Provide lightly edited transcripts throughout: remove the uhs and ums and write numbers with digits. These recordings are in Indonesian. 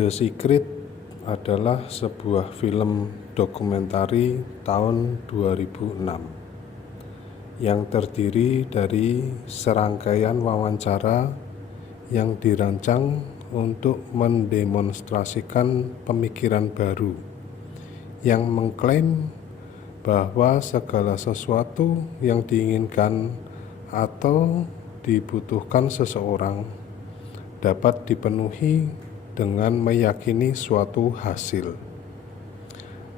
The Secret adalah sebuah film dokumentari tahun 2006 yang terdiri dari serangkaian wawancara yang dirancang untuk mendemonstrasikan pemikiran baru yang mengklaim bahwa segala sesuatu yang diinginkan atau dibutuhkan seseorang dapat dipenuhi dengan meyakini suatu hasil.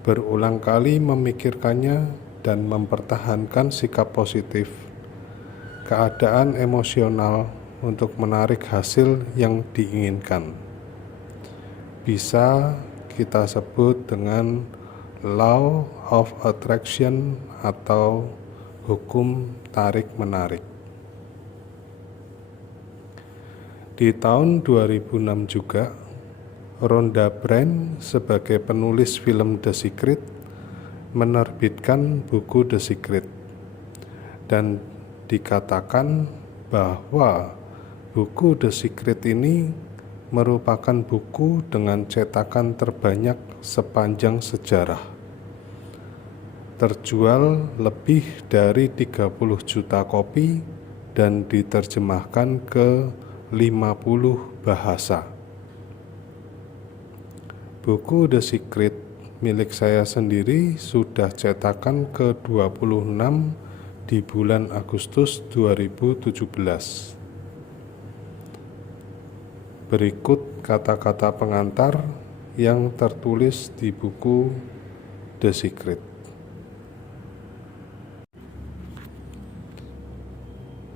Berulang kali memikirkannya dan mempertahankan sikap positif, keadaan emosional untuk menarik hasil yang diinginkan. Bisa kita sebut dengan Law of Attraction atau hukum tarik-menarik. Di tahun 2006 juga, Rhonda Byrne sebagai penulis film The Secret menerbitkan buku The Secret, dan dikatakan bahwa buku The Secret ini merupakan buku dengan cetakan terbanyak sepanjang sejarah. Terjual lebih dari 30 juta kopi dan diterjemahkan ke 50 bahasa. Buku The Secret milik saya sendiri sudah cetakan ke-26 di bulan Agustus 2017. Berikut kata-kata pengantar yang tertulis di buku The Secret.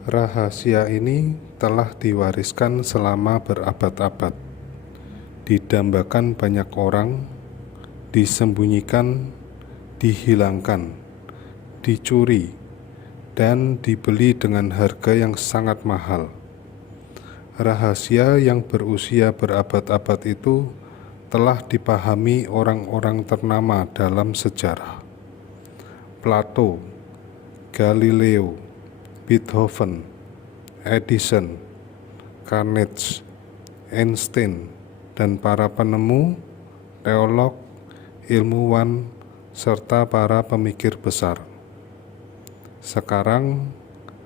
Rahasia ini telah diwariskan selama berabad-abad, didambakan banyak orang, disembunyikan, dihilangkan, dicuri, dan dibeli dengan harga yang sangat mahal. Rahasia yang berusia berabad-abad itu telah dipahami orang-orang ternama dalam sejarah. Plato, Galileo, Beethoven, Edison, Carnegie, Einstein, dan para penemu, teolog, ilmuwan, serta para pemikir besar. Sekarang,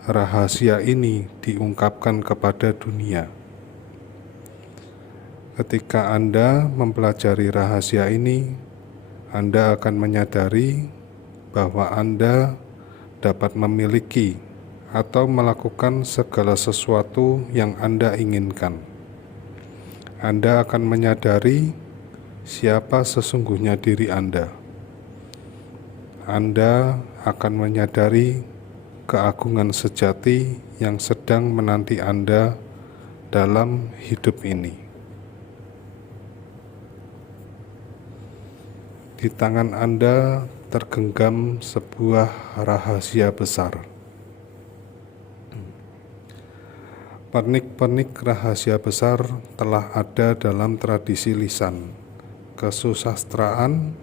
rahasia ini diungkapkan kepada dunia. Ketika Anda mempelajari rahasia ini, Anda akan menyadari bahwa Anda dapat memiliki atau melakukan segala sesuatu yang Anda inginkan. Anda akan menyadari siapa sesungguhnya diri Anda. Anda akan menyadari keagungan sejati yang sedang menanti Anda dalam hidup ini. Di tangan Anda tergenggam sebuah rahasia besar. Pernik-pernik rahasia besar telah ada dalam tradisi lisan, kesusastraan,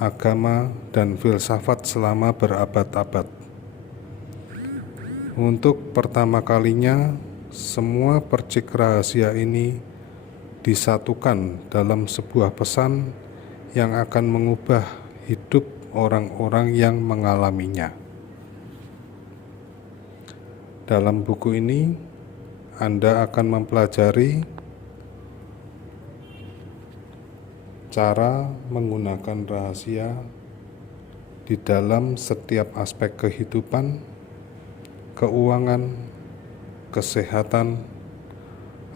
agama, dan filsafat selama berabad-abad. Untuk pertama kalinya, semua percik rahasia ini disatukan dalam sebuah pesan yang akan mengubah hidup orang-orang yang mengalaminya. Dalam buku ini, Anda akan mempelajari cara menggunakan rahasia di dalam setiap aspek kehidupan, keuangan, kesehatan,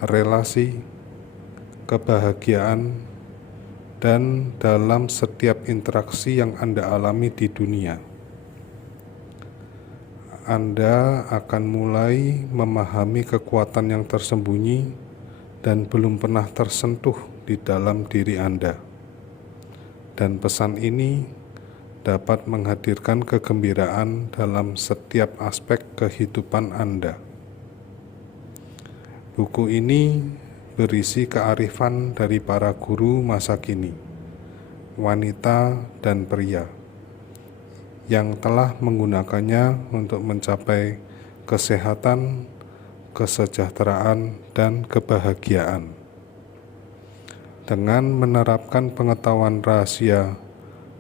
relasi, kebahagiaan, dan dalam setiap interaksi yang Anda alami di dunia. Anda akan mulai memahami kekuatan yang tersembunyi dan belum pernah tersentuh di dalam diri Anda. Dan pesan ini dapat menghadirkan kegembiraan dalam setiap aspek kehidupan Anda. Buku ini berisi kearifan dari para guru masa kini, wanita dan pria, yang telah menggunakannya untuk mencapai kesehatan, kesejahteraan, dan kebahagiaan. Dengan menerapkan pengetahuan rahasia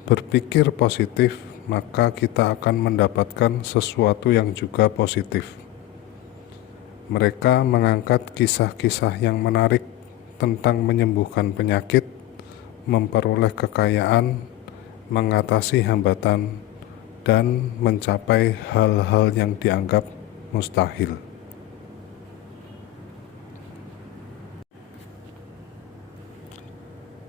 berpikir positif, maka kita akan mendapatkan sesuatu yang juga positif. Mereka mengangkat kisah-kisah yang menarik tentang menyembuhkan penyakit, memperoleh kekayaan, mengatasi hambatan, dan mencapai hal-hal yang dianggap mustahil.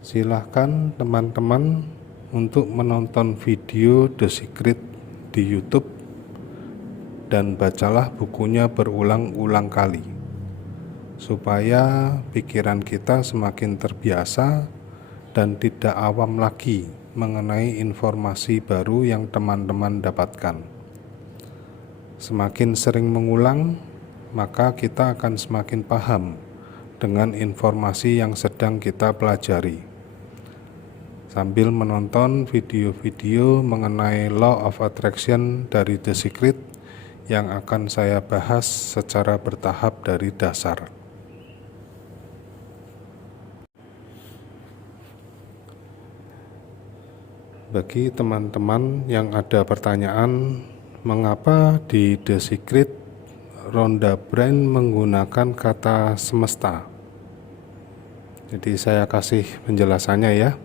Silahkan teman-teman untuk menonton video The Secret di YouTube dan bacalah bukunya berulang-ulang kali, supaya pikiran kita semakin terbiasa dan tidak awam lagi mengenai informasi baru yang teman-teman dapatkan. Semakin sering mengulang, maka kita akan semakin paham dengan informasi yang sedang kita pelajari. Sambil menonton video-video mengenai Law of Attraction dari The Secret yang akan saya bahas secara bertahap dari dasar. Bagi teman-teman yang ada pertanyaan, mengapa di The Secret Rhonda Byrne menggunakan kata semesta? Jadi saya kasih penjelasannya ya.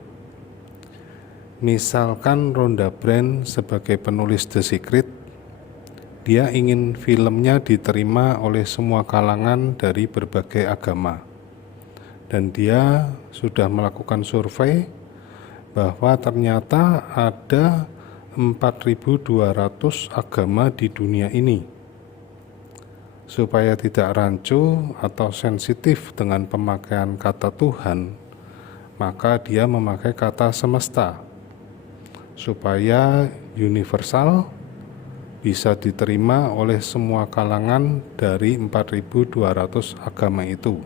Misalkan Rhonda Byrne sebagai penulis The Secret, dia ingin filmnya diterima oleh semua kalangan dari berbagai agama. Dan dia sudah melakukan survei bahwa ternyata ada 4.200 agama di dunia ini. Supaya tidak rancu atau sensitif dengan pemakaian kata Tuhan, maka dia memakai kata semesta, supaya universal, bisa diterima oleh semua kalangan dari 4.200 agama itu.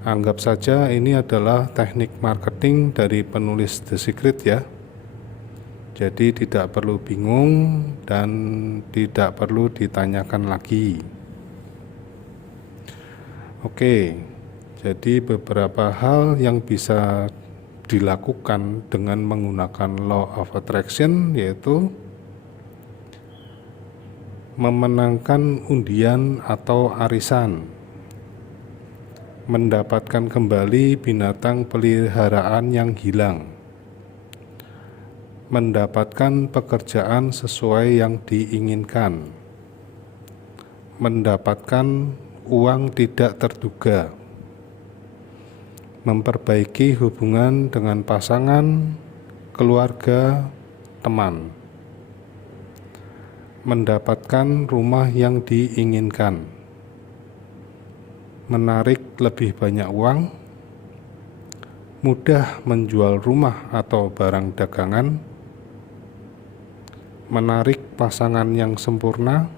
Anggap saja ini adalah teknik marketing dari penulis The Secret ya. Jadi tidak perlu bingung dan tidak perlu ditanyakan lagi. Oke, jadi beberapa hal yang bisa dilakukan dengan menggunakan Law of Attraction, yaitu memenangkan undian atau arisan, mendapatkan kembali binatang peliharaan yang hilang, mendapatkan pekerjaan sesuai yang diinginkan, mendapatkan uang tidak terduga, memperbaiki hubungan dengan pasangan, keluarga, teman, mendapatkan rumah yang diinginkan, menarik lebih banyak uang, mudah menjual rumah atau barang dagangan, menarik pasangan yang sempurna,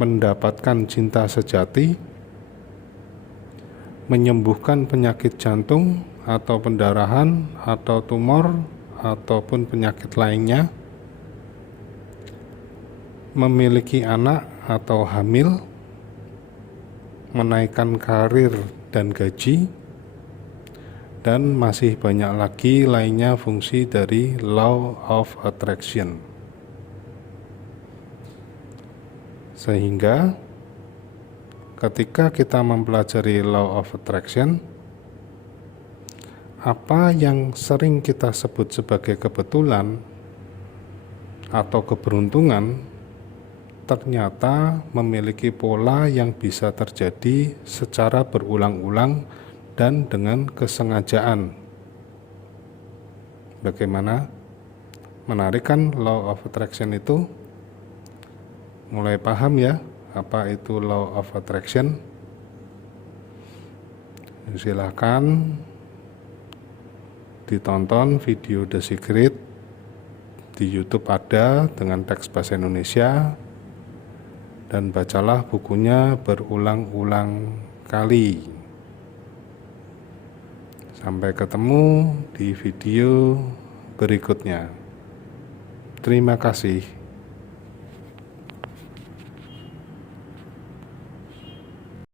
mendapatkan cinta sejati, menyembuhkan penyakit jantung atau pendarahan atau tumor ataupun penyakit lainnya, memiliki anak atau hamil, menaikkan karir dan gaji, dan masih banyak lagi lainnya fungsi dari Law of Attraction. Sehingga ketika kita mempelajari Law of Attraction, apa yang sering kita sebut sebagai kebetulan atau keberuntungan ternyata memiliki pola yang bisa terjadi secara berulang-ulang dan dengan kesengajaan. Bagaimana? Menarik kan Law of Attraction itu? Mulai paham ya apa itu Law of Attraction? Silakan ditonton video The Secret di YouTube, ada dengan teks bahasa Indonesia, dan bacalah bukunya berulang-ulang kali. Sampai ketemu di video berikutnya. Terima kasih.